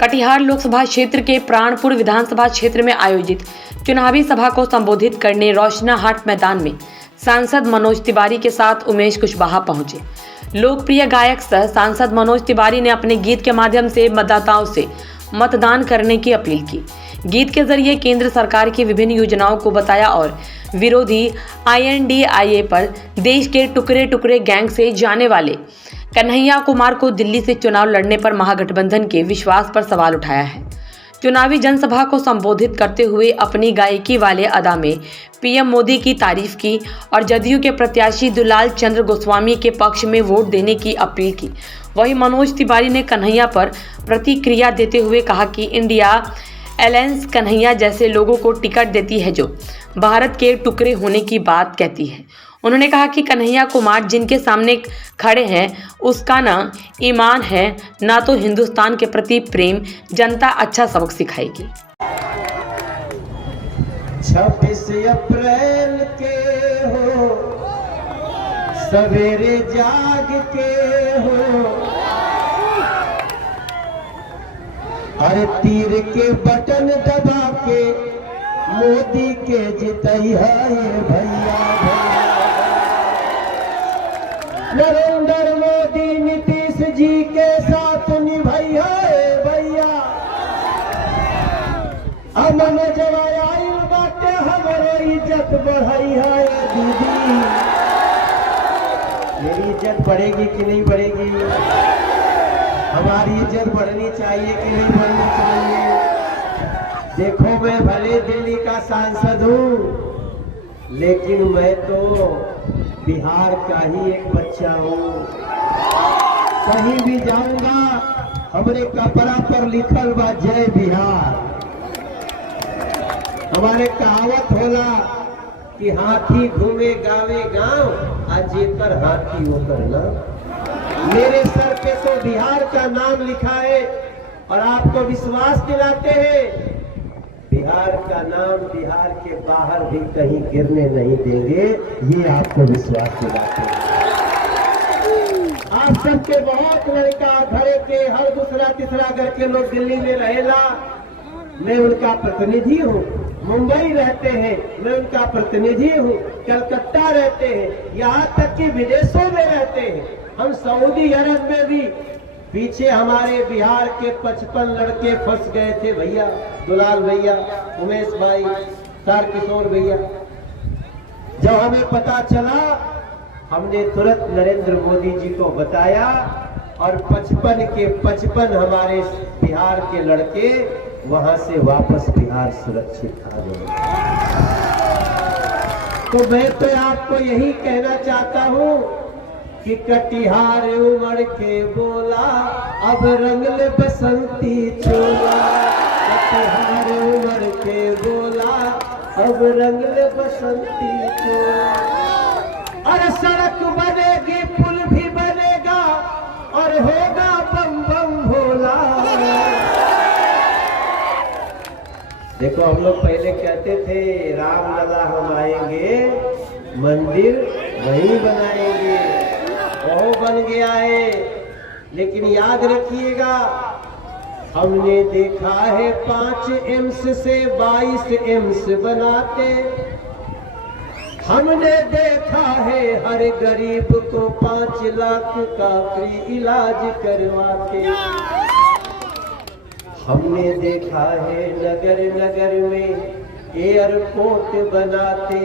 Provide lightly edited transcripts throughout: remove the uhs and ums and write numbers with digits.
कटिहार लोकसभा क्षेत्र के प्राणपुर विधानसभा क्षेत्र में आयोजित चुनावी सभा को संबोधित करने रोशनाहाट मैदान में सांसद मनोज तिवारी के साथ उमेश कुशवाहा पहुंचे। लोकप्रिय गायक सह सांसद मनोज तिवारी ने अपने गीत के माध्यम से मतदाताओं से मतदान करने की अपील की। गीत के जरिए केंद्र सरकार की विभिन्न योजनाओं को बताया और विरोधी INDIA पर देश के टुकड़े टुकड़े गैंग से जाने वाले कन्हैया कुमार को दिल्ली से चुनाव लड़ने पर महागठबंधन के विश्वास पर सवाल उठाया है। चुनावी जनसभा को संबोधित करते हुए अपनी गायकी वाले अदा में PM मोदी की तारीफ की और जदयू के प्रत्याशी दुलाल चंद्र गोस्वामी के पक्ष में वोट देने की अपील की। वहीं मनोज तिवारी ने कन्हैया पर प्रतिक्रिया देते हुए कहा कि इंडिया अलायंस कन्हैया जैसे लोगों को टिकट देती है जो भारत के टुकड़े होने की बात कहती है। उन्होंने कहा कि कन्हैया कुमार जिनके सामने खड़े हैं उसका ना ईमान है ना तो हिंदुस्तान के प्रति प्रेम। जनता अच्छा सबक सिखाएगी। 26 अप्रैल के हो सवेरे जाग के हो, अरे तीर के बटन दबा के मोदी के जितैया भैया। नरेंद्र मोदी नीतीश जी के साथ निभैया भैया। अमन जवाई बाटे हमारे इज्जत बढ़ैया दीदी। मेरी इज्जत बढ़ेगी कि नहीं बढ़ेगी? हमारी इज्जत बढ़नी चाहिए कि नहीं बढ़नी चाहिए? देखो मैं भले दिल्ली का सांसद हूँ लेकिन मैं तो बिहार का ही एक बच्चा हूँ। कहीं भी जाऊंगा हमारे कपड़ा पर लिखल बा जय बिहार। हमारे कहावत होला कि हाथी घूमे गावे गांव आज जेकर हाथी होकर ना। मेरे सर पे तो बिहार का नाम लिखा है और आपको विश्वास दिलाते हैं बिहार का नाम बिहार के बाहर भी कहीं गिरने नहीं देंगे, ये आपको विश्वास दिलाते हैं। आप सबके बहुत लड़का घरे के हर दूसरा तीसरा घर के लोग दिल्ली में रहेला, मैं उनका प्रतिनिधि हूँ। मुंबई रहते हैं, मैं उनका प्रतिनिधि हूँ। कलकत्ता रहते हैं, यहाँ तक कि विदेशों में रहते हैं। हम सऊदी अरब में भी पीछे हमारे बिहार के 55 लड़के फंस गए थे भैया। दुलाल भैया, उमेश भाई, तार किशोर भैया। जब हमें पता चला हमने तुरंत नरेंद्र मोदी जी को बताया और 55 के 55 हमारे बिहार के लड़के वहां से वापस बिहार सुरक्षित आ गए। तो मैं तो आपको यही कहना चाहता हूं कि कटिहार उमड़ के बोला अब रंगल बसंती चोला। कटिहार उमड़ के बोला अब रंगल बसंती चोला। और सड़क बनेगी पुल भी बनेगा और होगा बम बम भोला। देखो हम लोग पहले कहते थे रामलला हम आएंगे मंदिर वहीं बनाएंगे, वो बन गया है। लेकिन याद रखिएगा हमने देखा है 5 एम्स से 22 एम्स बनाते। हमने देखा है हर गरीब को 5 लाख का फ्री इलाज करवाते। हमने देखा है नगर नगर में एयरपोर्ट बनाते।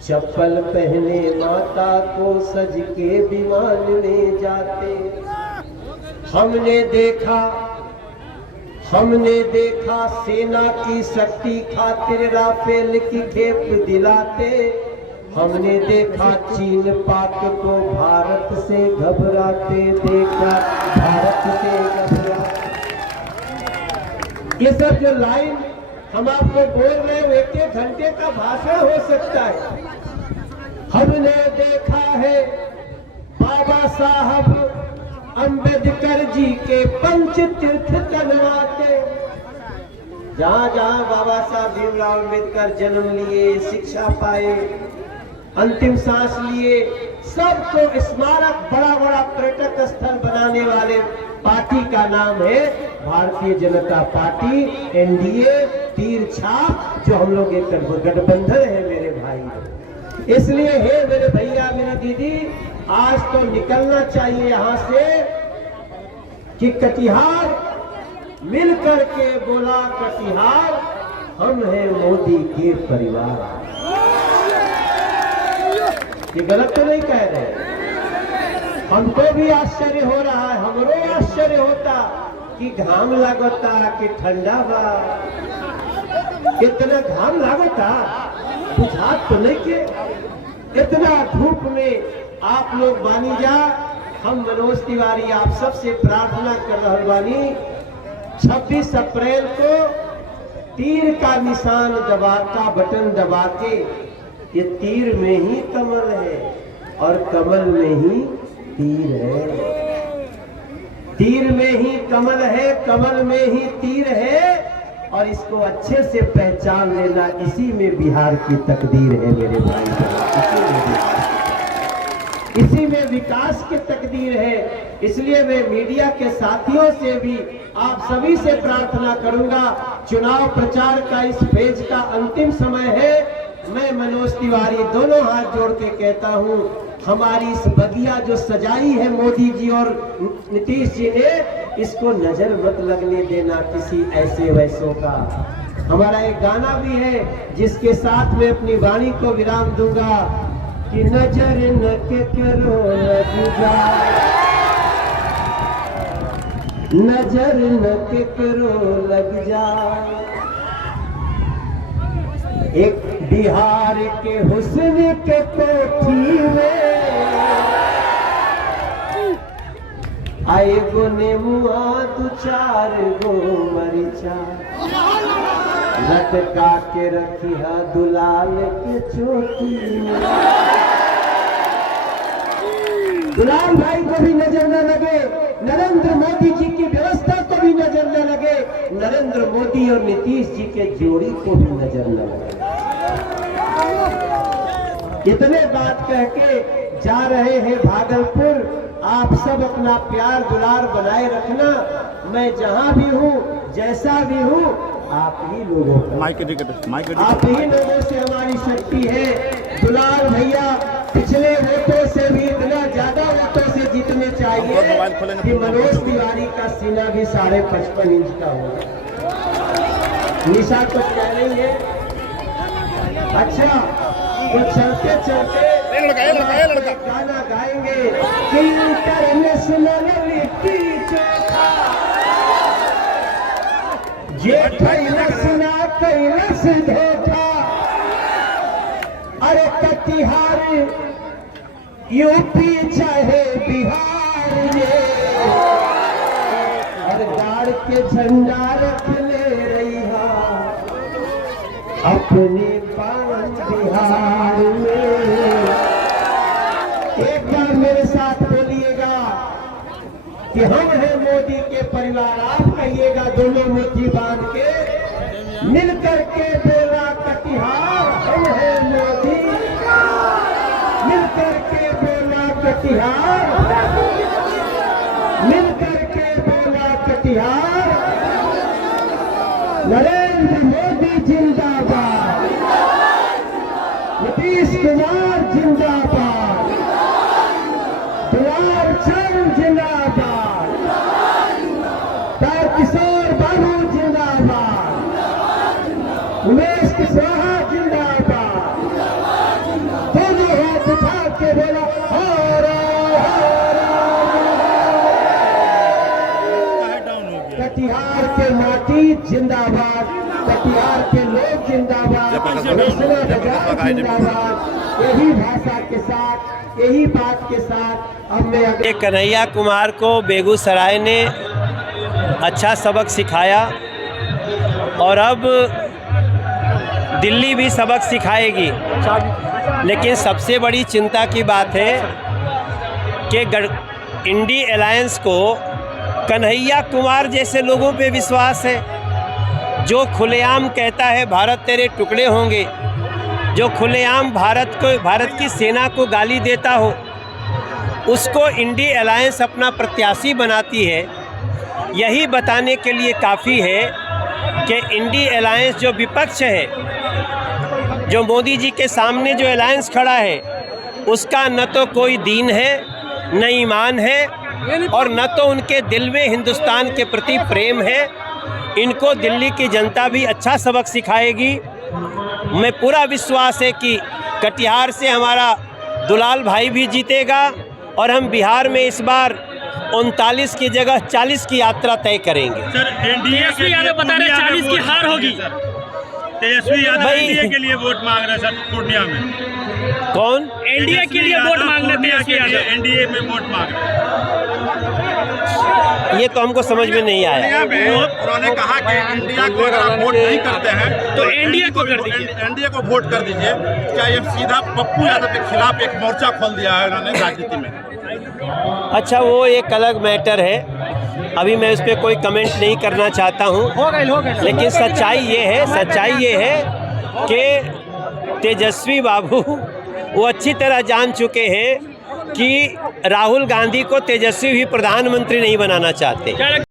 चप्पल पहने माता को सज के विमान में जाते। हमने देखा सेना की शक्ति खातिर राफेल की खेप दिलाते। हमने देखा चीन पाक को भारत से घबराते देखा, भारत से घबराते। ये सब जो लाइन हम आपको बोल रहे हैं एक एक घंटे का भाषण हो सकता है। हमने देखा है बाबा साहब अंबेडकर जी के पंच तीर्थ बनवाते। जहाँ जहाँ बाबा साहब भीमराव अंबेडकर जन्म लिए, शिक्षा पाए, अंतिम सांस लिए, सबको स्मारक बड़ा बड़ा पर्यटक स्थल बनाने वाले पार्टी का नाम है भारतीय जनता पार्टी, एनडीए, तीर छाप, जो हम लोग एक गठबंधन है मेरे भाई। इसलिए हे मेरे भैया मेरी दीदी, आज तो निकलना चाहिए यहाँ से कि कटिहार मिल करके बोला, कटिहार हम हैं मोदी के परिवार। ये गलत तो नहीं कह रहे, हमको भी आश्चर्य हो रहा है, हमरो आश्चर्य होता कि घाम लागता कि ठंडा बा, इतना घाम लागता बुझात तो नहीं के, इतना धूप में आप लोग बानी जा। हम मनोज तिवारी आप सबसे प्रार्थना कर रहे बानी, 26 अप्रैल को तीर का निशान दबा का बटन दबा के, ये तीर में ही कमल है और कमल में ही तीर है, तीर में ही कमल है, कमल में ही तीर है, और इसको अच्छे से पहचान लेना, इसी में बिहार की तकदीर है मेरे भाई, इसी में विकास की तकदीर है। इसलिए मैं मीडिया के साथियों से भी आप सभी से प्रार्थना करूंगा, चुनाव प्रचार का इस फेज का अंतिम समय है। मैं मनोज तिवारी दोनों हाथ जोड़ के कहता हूं, हमारी इस बगिया जो सजाई है मोदी जी और नीतीश जी ने, इसको नजर मत लगने देना किसी ऐसे वैसों का। हमारा एक गाना भी है जिसके साथ में अपनी वाणी को विराम दूंगा कि नजर न के करो लग जा, नजर न के करो लग जा। एक बिहार के हुस्न के कोठी में आए गो नेमुआ दू चार गो मरीचा, लटका के रखी है दुलाल के चोटी में। दुलाल भाई को भी नजर न लगे, नरेंद्र मोदी जी की व्यवस्था को भी नजर न लगे, नरेंद्र मोदी और नीतीश जी के जोड़ी को भी नजर न लगे। इतने बात कह के जा रहे हैं भागलपुर। आप सब अपना प्यार दुलार बनाए रखना। मैं जहां भी हूं, जैसा भी हूं, आप ही लोगों आप ही लोगों से हमारी शक्ति है। दुलार भैया पिछले वोटों से भी इतना ज्यादा वोटों से जीतने चाहिए कि मनोज तिवारी का सीना भी 55.5 इंच का होगा। निशा कुछ कह रही है? अच्छा, वो चलते चलते गाना गाएंगे कि इंटरनेशनल कैलस धोखा, अरे कटिहार यूपी चाहे बिहार में, और गाड़ के झंडा रख ले रही अपने पान बिहार में। एक बार मेरे साथ बोलिएगा कि हम हैं मोदी के परिवार। आप कहिएगा दोनों मुट्ठी बांध के, मिल करके बोला कटिहार हम हैं मोदी, मिल करके बोला कटिहार, मिल करके बोला कटिहार। नरेंद्र मोदी जिंदाबाद, नीतीश कुमार जिंदाबाद, दुलार चंद जिंदाबाद, तारकिशोर बाबू जिंदाबाद, उमेश कुशवाहा जिंदाबाद। दोनों हाथ उठा के बोला कटिहार के माटी जिंदाबाद, कटिहार के लोग जिंदाबाद, जिंदाबाद। यही भाषा के साथ, यही बात के साथ अब मैं कन्हैया कुमार को बेगूसराय ने अच्छा सबक सिखाया और अब दिल्ली भी सबक सिखाएगी। लेकिन सबसे बड़ी चिंता की बात है कि इंडी अलायंस को कन्हैया कुमार जैसे लोगों पे विश्वास है, जो खुलेआम कहता है भारत तेरे टुकड़े होंगे, जो खुलेआम भारत की सेना को गाली देता हो, उसको इंडी अलायंस अपना प्रत्याशी बनाती है। यही बताने के लिए काफ़ी है कि इंडी अलायंस जो विपक्ष है, जो मोदी जी के सामने जो अलायंस खड़ा है, उसका न तो कोई दीन है, न ईमान है, और न तो उनके दिल में हिंदुस्तान के प्रति प्रेम है। इनको दिल्ली की जनता भी अच्छा सबक सिखाएगी। मैं पूरा विश्वास है कि कटिहार से हमारा दुलाल भाई भी जीतेगा और हम बिहार में इस बार 39 की जगह 40 की यात्रा तय करेंगे। सर, तेजस्वी यादव बता रहे 40 की हार होगी। तेजस्वी यादव एनडीए के लिए वोट मांग रहे हैं सर पूर्णिया में। कौन? एनडीए के लिए वोट मांग रहे हैं तेजस्वी यादव। एनडीए में वोट मांग रहे हैं। ये तो हमको समझ में नहीं आया। उन्होंने कहा कि इंडिया को अगर आप वोट नहीं करते हैं तो एनडीए को कर दीजिए। एनडीए को वोट कर दीजिए। क्या ये सीधा पप्पू यादव के खिलाफ एक मोर्चा खोल दिया है उन्होंने राजनीति में? अच्छा, वो एक अलग मैटर है, अभी मैं उस पर कोई कमेंट नहीं करना चाहता हूँ। लेकिन सच्चाई ये है कि तेजस्वी बाबू वो अच्छी तरह जान चुके हैं कि राहुल गांधी को तेजस्वी भी प्रधानमंत्री नहीं बनाना चाहते।